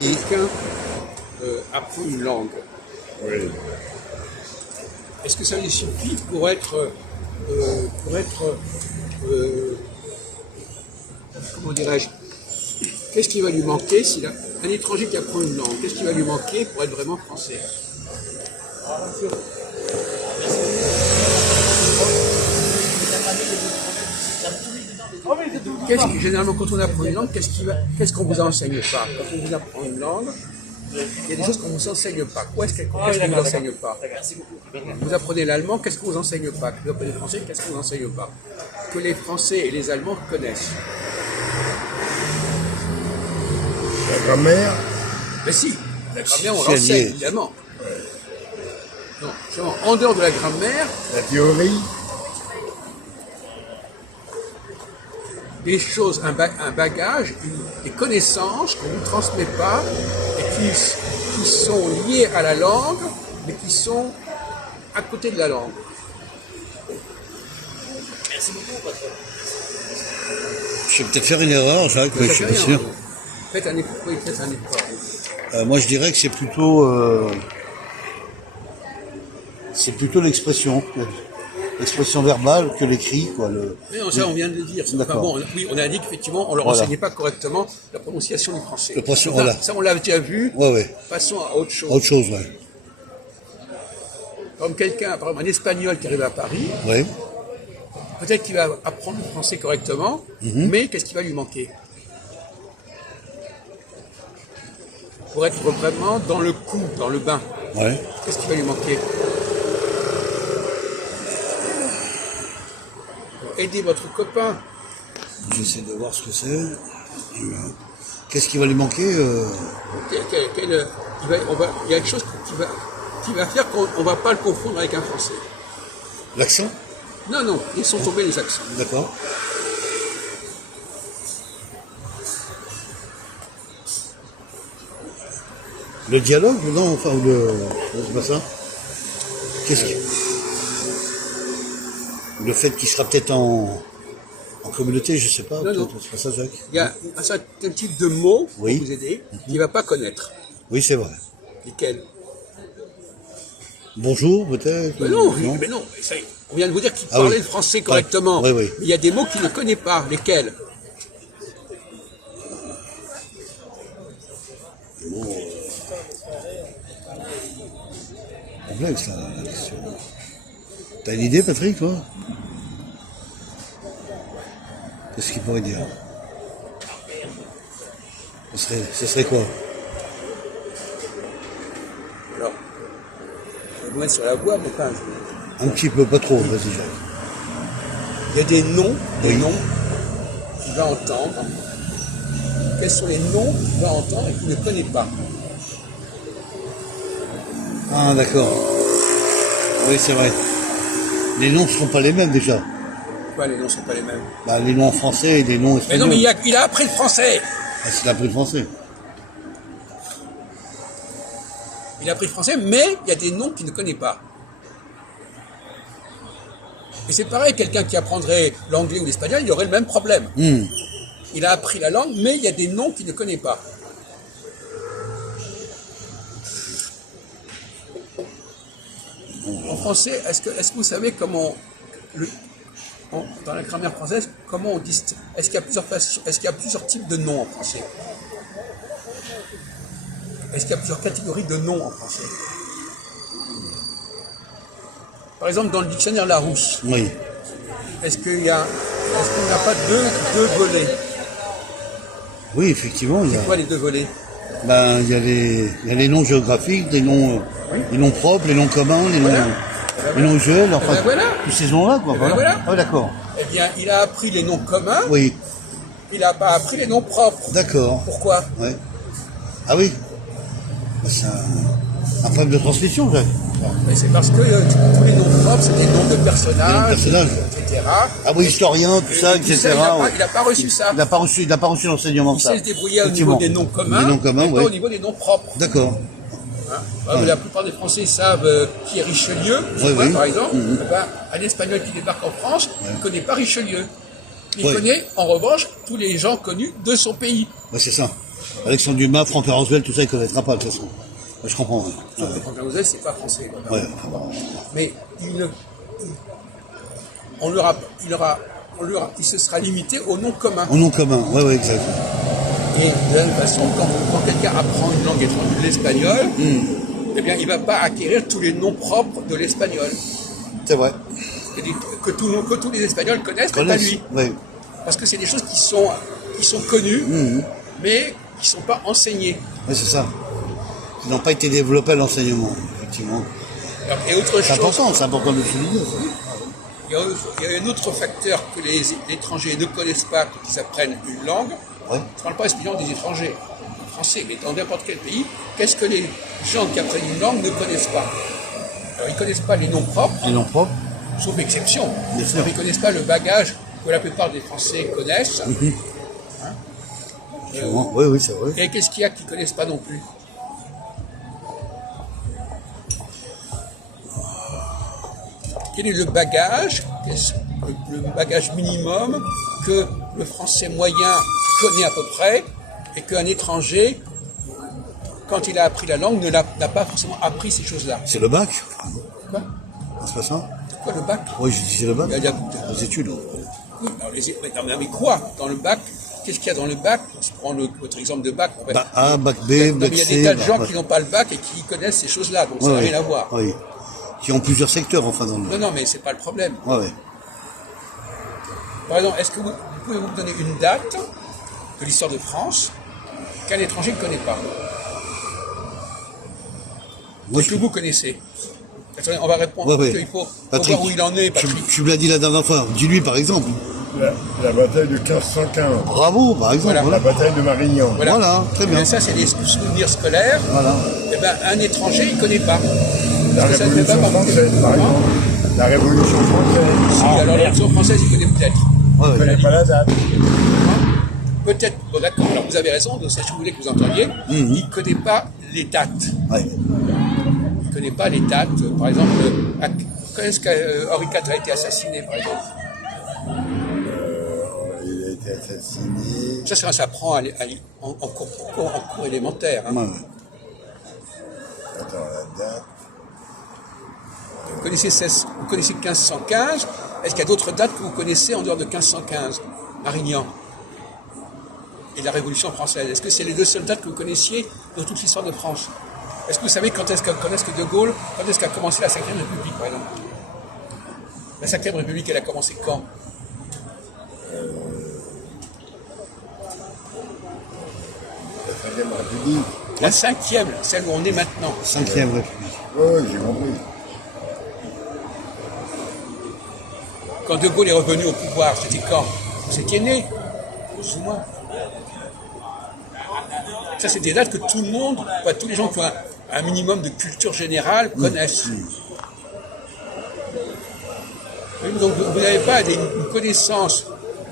Quelqu'un apprend une langue. Oui. Est-ce que ça lui suffit pour être comment dirais-je, qu'est-ce qui va lui manquer s'il a un étranger qui apprend une langue, qu'est-ce qui va lui manquer pour être vraiment français? Généralement, quand on apprend une langue, qu'est-ce qu'on vous enseigne pas? Quand on vous apprend une langue, il y a des choses qu'on ne vous enseigne pas. Qu'est-ce qu'on ne vous enseigne pas? Vous apprenez l'allemand, qu'est-ce qu'on ne vous enseigne pas? Vous apprenez le français, qu'est-ce qu'on ne vous enseigne pas? Que les Français et les Allemands connaissent. La grammaire. Mais si, la grammaire, on l'enseigne, évidemment. Non, justement, en dehors de la grammaire, La théorie. des choses, un bagage, des connaissances qu'on ne vous transmet pas et qui sont liées à la langue, mais qui sont à côté de la langue. Merci beaucoup, patron. Je vais peut-être faire une erreur, Jacques, mais je suis pas sûr. Faites un effort. Moi, je dirais que c'est plutôt l'expression verbale que l'écrit, quoi. Mais non, ça, on vient de le dire. Enfin, bon, oui, on a dit qu'effectivement, on ne leur enseignait pas correctement la prononciation du français. Ça, on l'a déjà vu. Ouais. Passons à autre chose. Autre chose, ouais. Comme quelqu'un, par exemple, un Espagnol qui arrive à Paris, Ouais. peut-être qu'il va apprendre le français correctement, mais qu'est-ce qui va lui manquer? Pour être vraiment dans le coup, dans le bain, Ouais. qu'est-ce qui va lui manquer? Aidez votre copain. J'essaie de voir ce que c'est. Qu'est-ce qui va lui manquer Il y a quelque chose qui va faire qu'on ne va pas le confondre avec un Français. L'accent? Non, ils sont tombés les accents. D'accord. Le dialogue? Non, enfin, c'est pas ça. Qu'est-ce qui... Le fait qu'il sera peut-être en communauté, je sais pas. Non. C'est pas ça, Jacques? Il y a un certain type de mots pour Oui. vous aider qu'il ne va pas connaître. Oui, c'est vrai. Lesquels? Bonjour, peut-être? Mais non. Ça, on vient de vous dire qu'il parlait le français correctement. Oui. Mais il y a des mots qu'il ne connaît pas. Lesquels? Complexe, là, la question. T'as une idée, Patrick, toi? Qu'est-ce qu'il pourrait dire? Ce serait quoi? Alors, je vais vous mettre sur la voie, mais pas. Un petit peu, pas trop, vas-y, Jacques. Il y a des noms qu'il va entendre. Quels sont les noms qu'il va entendre et qu'il ne connaît pas? Ah, d'accord. Oui, c'est vrai. Les noms ne seront pas les mêmes, déjà. Pourquoi les noms ne sont pas les mêmes? Bah, les noms en français et les noms Mais espagnols. non, mais il a appris le français. Ah, c'est l'appris le français. Il a appris le français, mais il y a des noms qu'il ne connaît pas. Et c'est pareil, quelqu'un qui apprendrait l'anglais ou l'espagnol, il y aurait le même problème. Il a appris la langue, mais il y a des noms qu'il ne connaît pas. En français, est-ce que vous savez comment, dans la grammaire française, comment on dit, est-ce qu'il y a plusieurs types de noms en français? Est-ce qu'il y a plusieurs catégories de noms en français? Par exemple, dans le dictionnaire Larousse, Oui. est-ce qu'on n'a pas deux volets? Oui, effectivement, il y a... C'est quoi les deux volets? Ben, il y a les noms géographiques, les noms propres, les noms communs, les noms usuels, enfin, tous ces noms-là, quoi. Voilà. Ah, d'accord. Eh bien, il a appris les noms communs, Oui, il n'a pas appris les noms propres. d'accord. Pourquoi? Ouais. Ah oui. C'est un problème de transmission, Jacques. Mais c'est parce que tous les noms propres, c'est des noms de personnages, etc. Ah oui, historien, tout ça, etc. Il n'a pas reçu ça. Il n'a pas reçu l'enseignement de Il ça. sait se débrouiller au niveau des noms communs, mais pas au niveau des noms propres. D'accord. La plupart des Français savent qui est Richelieu, par exemple. Eh ben, un Espagnol qui débarque en France, il ne connaît pas Richelieu. Il connaît, en revanche, tous les gens connus de son pays. Ouais, c'est ça. Alexandre Dumas, Franck Roosevelt, tout ça, il ne connaîtra pas de toute façon. Je comprends. Ouais. Sauf que Franklin Roosevelt, c'est pas français. Ouais. Mais il se sera limité au nom commun. Au nom commun, ouais, exact. Et de la même façon, quand quelqu'un apprend une langue étrangère, l'espagnol, eh bien, il ne va pas acquérir tous les noms propres de l'espagnol. C'est vrai. C'est-à-dire que tous les Espagnols connaissent, mais pas lui. Ouais. Parce que c'est des choses qui sont connues, mais qui ne sont pas enseignées. Ouais, c'est ça. Qui n'ont pas été développés à l'enseignement, effectivement. Alors, et autre C'est chose, important de le souligner. il y a un autre facteur que les étrangers ne connaissent pas quand ils apprennent une langue. Ouais. Je ne parle pas spécialement des étrangers, en français, mais dans n'importe quel pays. Qu'est-ce que les gens qui apprennent une langue ne connaissent pas? Alors, ils ne connaissent pas les noms propres, Les noms propres. sauf exception. Bien sûr. Alors, ils ne connaissent pas le bagage que la plupart des Français connaissent. Oui, c'est vrai. Et qu'est-ce qu'il y a qu'ils ne connaissent pas non plus? Quel est le bagage, le bagage minimum que le français moyen connaît à peu près et qu'un étranger, quand il a appris la langue, n'a pas forcément appris ces choses-là? C'est le bac. Quoi? C'est pas ça? C'est quoi le bac? Oui, je disais le bac. Il y a- Les études. Oui, mais quoi? Dans le bac, qu'est-ce qu'il y a dans le bac? Je prends votre exemple de bac. Bac A, bac B, Non, mais bac il y a C. des tas de gens bac- qui n'ont pas le bac et qui connaissent ces choses-là, donc ça Ouais, n'a ouais. rien à voir. Oui. Qui ont plusieurs secteurs, enfin, dans le. Non, mais c'est pas le problème. Ouais. Par exemple, est-ce que vous pouvez vous donner une date de l'histoire de France qu'un étranger ne connaît pas? Moi, Que vous connaissez? Attendez, on va répondre, Ouais, parce ouais. qu'il faut Patrick, voir où il en est, Patrick. tu me l'as dit la dernière fois. Dis-lui, par exemple. La bataille de 1515. Bravo, par exemple. Voilà. La bataille de Marignan. Voilà, très Eh bien. ça, c'est des souvenirs scolaires. Voilà. Eh ben, un étranger, il ne connaît pas. La Parce que ça ne fait Révolution pas partie- française, par Hein? exemple. La Révolution française. Si, alors la Révolution française, il connaît peut-être. Ouais, Il ne ouais. connaît pas la date. Peut-être, bon d'accord, alors vous avez raison, c'est ce que vous voulez que vous entendiez. Il ne connaît pas les dates. Ouais. Il ne connaît pas les dates. Par exemple, quand est-ce qu'Henri IV a été assassiné, par exemple? Il a été assassiné. Ça s'apprend en cours élémentaire. Hein. Ouais. Attends, la date. Vous connaissez 1515. Est-ce qu'il y a d'autres dates que vous connaissez en dehors de 1515? Marignan et la Révolution française. Est-ce que c'est les deux seules dates que vous connaissiez dans toute l'histoire de France? Est-ce que vous savez quand est-ce que De Gaulle, quand est-ce qu'a commencé la 5e République, par exemple? La 5e République, elle a commencé quand? La 5e République. La 5e, celle où on est maintenant. 5e République. Oui, j'ai compris. Quand De Gaulle est revenu au pouvoir, c'était quand? Vous étiez né, plus ou moins. Ça, c'est des dates que tout le monde, pas tous les gens qui ont un minimum de culture générale connaissent. Oui, donc vous n'avez pas une connaissance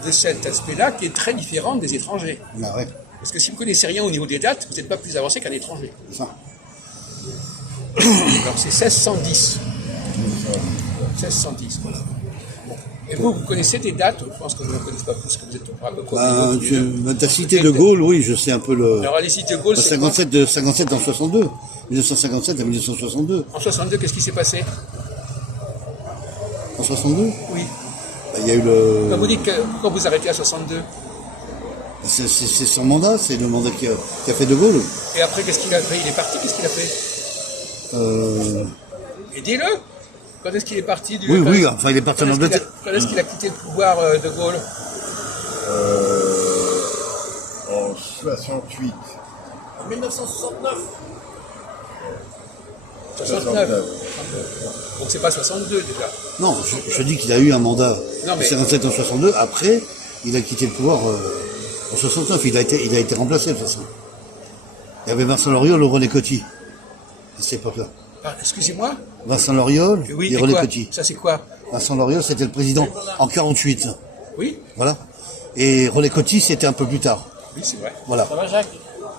de cet aspect-là qui est très différente des étrangers. Ah ouais, Parce que si vous ne connaissez rien au niveau des dates, vous n'êtes pas plus avancé qu'un étranger. c'est ça. Alors c'est 1610. 1610, voilà. Bon. Et vous connaissez des dates? Je pense que vous ne connaissez pas plus, que vous êtes à peu près au niveau T'as cité De Gaulle, oui, je sais un peu le. Alors allez-y, De Gaulle, c'est quoi? 57 de 57 en 62. 1957 à 1962. En 62, qu'est-ce qui s'est passé? En 62, Oui. bah, il y a eu le. Quand vous dites que pourquoi vous arrêtez à 62? C'est son mandat, c'est le mandat qui a fait De Gaulle. Et après, qu'est-ce qu'il a fait? Il est parti, qu'est-ce qu'il a fait? Et dis-le! Quand est-ce qu'il est parti du... Oui, quand- oui, enfin il est parti en Quand Angleterre. est-ce qu'il a quitté le pouvoir, De Gaulle? En 68. En 1969. 69. Donc c'est pas 62 déjà. Non, je dis qu'il a eu un mandat Non, mais- de 57 en 62. Après, il a quitté le pouvoir en 69. Il a été remplacé de toute façon. Il y avait Vincent Loriol et René Coty à cette époque-là. Ah, excusez-moi? Vincent Loriol Oui, et et René quoi? Coty. Ça c'est quoi? Vincent Loriol, c'était le président en 48. Oui? Voilà. Et René Coty, c'était un peu plus tard. Oui, c'est vrai. Voilà. Ça va, Jacques?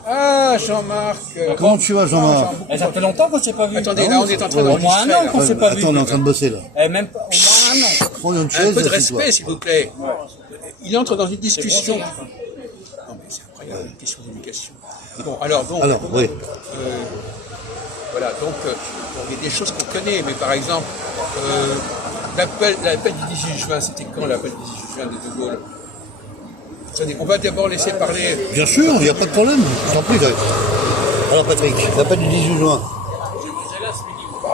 Ah, Jean-Marc. Comment tu vas, Jean-Marc? Ça fait longtemps qu'on ne s'est pas vu. Attendez, là on est en train Au moins un d'enregistrer. an qu'on là. ne s'est pas vu. Attends, on est en train de bosser là. Même pas, au moins un an. Prends une Un chaise, peu de assieds-toi. respect, s'il vous plaît. Il entre dans une discussion. Non mais c'est incroyable, une question d'éducation. Bon, alors, donc, Oui. voilà, donc, il y a des choses qu'on connaît, mais par exemple, l'appel du 18 juin, c'était quand l'appel du 18 juin de De Gaulle? Attendez, on va d'abord laisser parler. Bien sûr, il n'y a pas de problème. Je t'en prie, Jacques. Alors, Patrick, l'appel du 18 juin.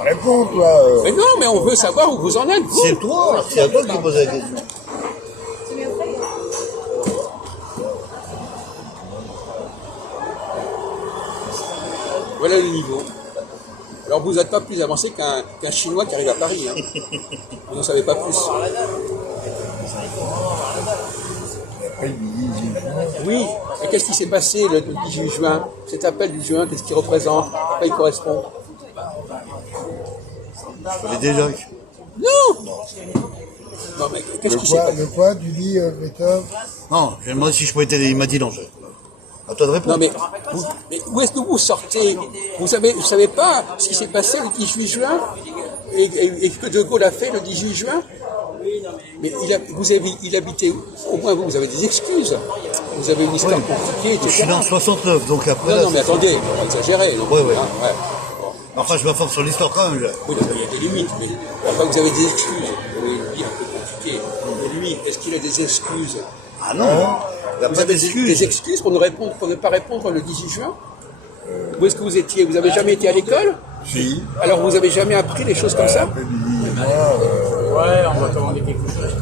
Réponds, toi. Mais non, mais on veut savoir où vous en êtes, vous. C'est toi, c'est à toi de poser la question. Voilà le niveau. Alors vous n'êtes pas plus avancé qu'un Chinois qui arrive à Paris. Hein. Vous n'en savez pas plus. Oui, et qu'est-ce qui s'est passé le 18 juin? Cet appel du juin, qu'est-ce qu'il représente? À quoi il correspond? Je l'ai déjà. Non. Non, mais qu'est-ce qui s'est passé? Le quoi, tu dis, Christophe? Non, j'ai demandé si je pouvais t'aider. Il m'a dit non. À toi de répondre. Non, mais où est-ce que vous sortez? Vous savez pas ce qui s'est passé le 18 juin et que De Gaulle a fait le 18 juin? Mais il habitait où? Au moins vous avez des excuses. Vous avez une histoire compliquée, etc. Je suis dans 69, donc après. Non, mais attendez, on va exagérer. Oui. Hein, ouais. Enfin, je m'informe sur l'histoire quand même. Oui, il y a des limites, mais enfin, vous avez des excuses. Vous avez une vie un peu compliquée. Et lui, est-ce qu'il a des excuses? Ah non, il n'y a Vous pas avez d'excuses. des excuses pour ne pas répondre le 18 juin? Où est-ce que vous étiez? Vous n'avez jamais été à l'école? Si. Alors vous n'avez jamais appris des choses comme ça? Ouais, on va te demander quelque chose.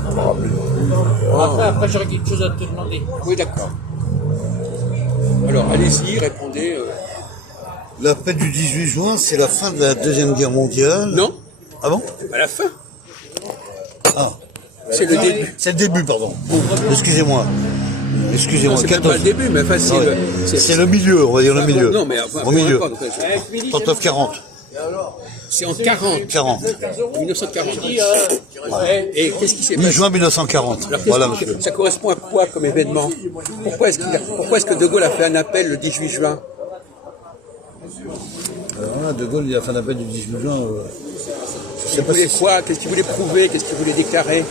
Après j'aurai quelque chose à te demander. Oui, d'accord. Alors allez-y, répondez. L'appel du 18 juin, c'est la fin de la Deuxième Guerre mondiale. Non, Ah bon? à la fin. Ah, C'est le début. c'est le début, pardon. Excusez-moi. Non, Excusez-moi. c'est même pas le début, mais enfin, C'est le milieu, on va dire le milieu. Non, mais enfin, Au milieu. 39-40. 39-40. C'est en 40. 40. 1940. Et qu'est-ce qui s'est passé? Mi-juin 1940. Alors, Voilà, monsieur. ça correspond à quoi comme événement? Pourquoi est-ce que De Gaulle a fait un appel le 18 juin? Voilà, De Gaulle, il a fait un appel du 18 juin. Je sais Il pas voulait si... quoi? Qu'est-ce qu'il voulait prouver? Qu'est-ce qu'il voulait déclarer?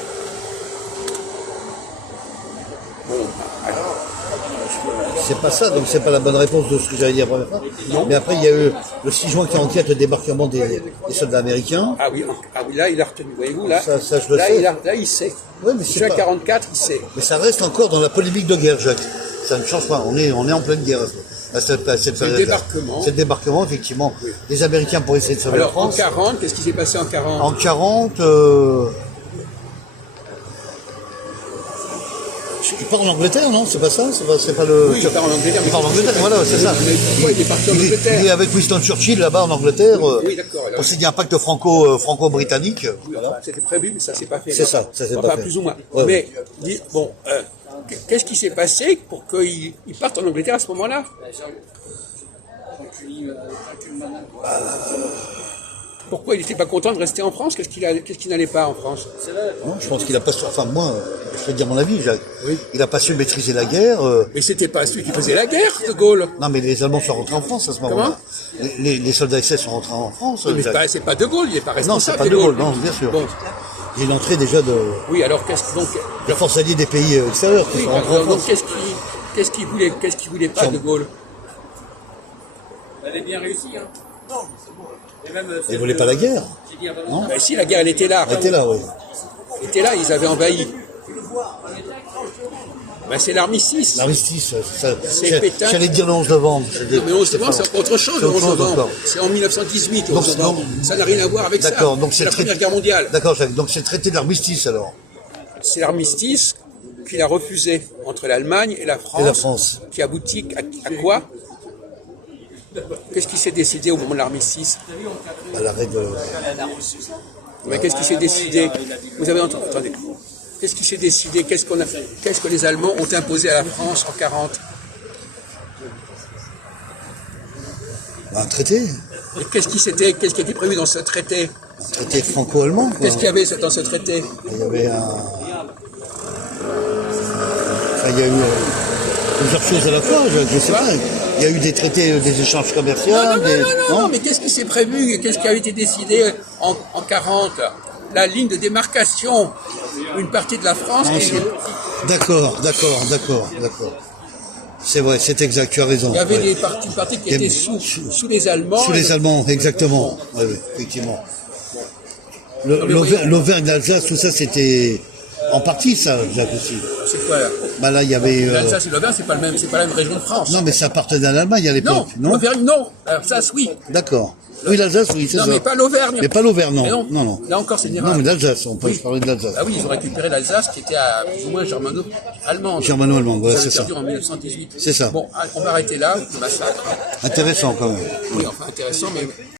C'est pas ça, donc c'est pas la bonne réponse de ce que j'allais dire la première fois. Mais après, il y a eu le 6 juin qui est enquête le débarquement des soldats américains. Ah oui, là, il a retenu. Voyez-vous, là, Ça, je le là, sais. là, il sait. Ouais, mais c'est Juin pas- 44, il sait. Mais ça reste encore dans la polémique de guerre, Jacques. Ça ne change pas. On est en pleine guerre. À cette période-là. débarquement. C'est le débarquement, effectivement. Les Américains pour essayer de sauver la Alors, en France. 40, qu'est-ce qui s'est passé en 40? En 40, il part en Angleterre, non? C'est pas ça? C'est pas le. Oui, il part en Angleterre. Il part en Angleterre, voilà, c'est ça. Mais pourquoi il est parti en Il Angleterre? est avec Winston Churchill là-bas en Angleterre. Oui, d'accord. Alors, Pour signer un pacte franco-britannique. oui, enfin, c'était prévu, mais ça s'est pas fait. C'est ça s'est Enfin, pas fait. plus ou moins. Ouais, Mais, bon, qu'est-ce qui s'est passé pour qu'il parte en Angleterre à ce moment-là? Pourquoi il n'était pas content de rester en France? Qu'est-ce qu'il n'allait pas en France? Non, je pense qu'il a pas su. Enfin, moi, je vais dire mon avis, Jacques. Il a pas su maîtriser la guerre. Mais c'était pas celui qui faisait la guerre, De Gaulle. Non, mais les Allemands sont rentrés en France à ce moment-là. Les soldats SS sont rentrés en France. Mais Jacques. c'est pas De Gaulle, il n'est pas Non, c'est responsable. pas De Gaulle, non, bien sûr. Bon, Il est l'entrée déjà de oui, alors qu'est-ce donc? la force alliée des pays extérieurs qui Oui, sont rentrés en donc France. qu'est-ce qu'il voulait pas, De Gaulle? Elle est bien réussie, hein. Non, c'est bon. Et même, Ils ne voulaient pas la guerre. Ben, si, la guerre, elle était là. Elle était là, oui. Elle était là, ils avaient envahi. Ben, c'est l'armistice. L'armistice, ça. C'est Pétain. J'allais dire le 11 novembre. Non, mais 11 novembre, c'est encore autre chose, C'est le autre 11 chose novembre. encore. C'est en 1918, le Donc, 11 novembre. Ça n'a rien à voir avec ça. D'accord, donc c'est la le Première Guerre mondiale. D'accord, Jacques. Donc c'est le traité de l'armistice alors. C'est l'armistice qu'il a refusé entre l'Allemagne et la France. Et la France. Qui aboutit à quoi? Qu'est-ce qui s'est décidé au moment de l'armistice? À l'arrêt de. Mais qu'est-ce qui s'est décidé? Vous avez entendu? Attendez. Qu'est-ce qui s'est décidé? Qu'est-ce que les Allemands ont imposé à la France en 40? Un traité. Et qu'est-ce qui était prévu dans ce traité? Un traité franco-allemand. quoi. Qu'est-ce qu'il y avait dans ce traité? Il y avait un. Enfin, il y a eu plusieurs choses à la fois, je sais pas. Il y a eu des traités, des échanges commerciaux. Non, mais qu'est-ce qui s'est prévu? Qu'est-ce qui avait été décidé en 40? La ligne de démarcation, une partie de la France. D'accord. C'est vrai, c'est exact, tu as raison. Il y avait ouais. une partie qui Il y était avait- sous les Allemands. Sous les Allemands, exactement. Ouais, ouais, effectivement. L'Auvergne, l'Alsace, tout ça, c'était en partie ça, Jacques aussi. C'est quoi là? Bah là, il y avait. L'Alsace et l'Auvergne, c'est pas la même région de France. Non, mais ça appartenait à l'Allemagne à l'époque, non? L'Auvergne, non. L'Alsace, oui. D'accord. Oui, l'Alsace, oui, c'est ça. Non, mais pas l'Auvergne. Mais pas l'Auvergne, non. Mais non. Non, non. Là encore, c'est une Non, erreur. mais l'Alsace, on peut Oui. parler de l'Alsace. Ah oui, ils ont récupéré l'Alsace qui était à plus ou moins germano-allemande. Germano-allemande, voilà, Ça c'est s'est ça. perdu en 1918. C'est ça. Bon, on va arrêter là, le massacre. Intéressant quand même. Oui, enfin intéressant, mais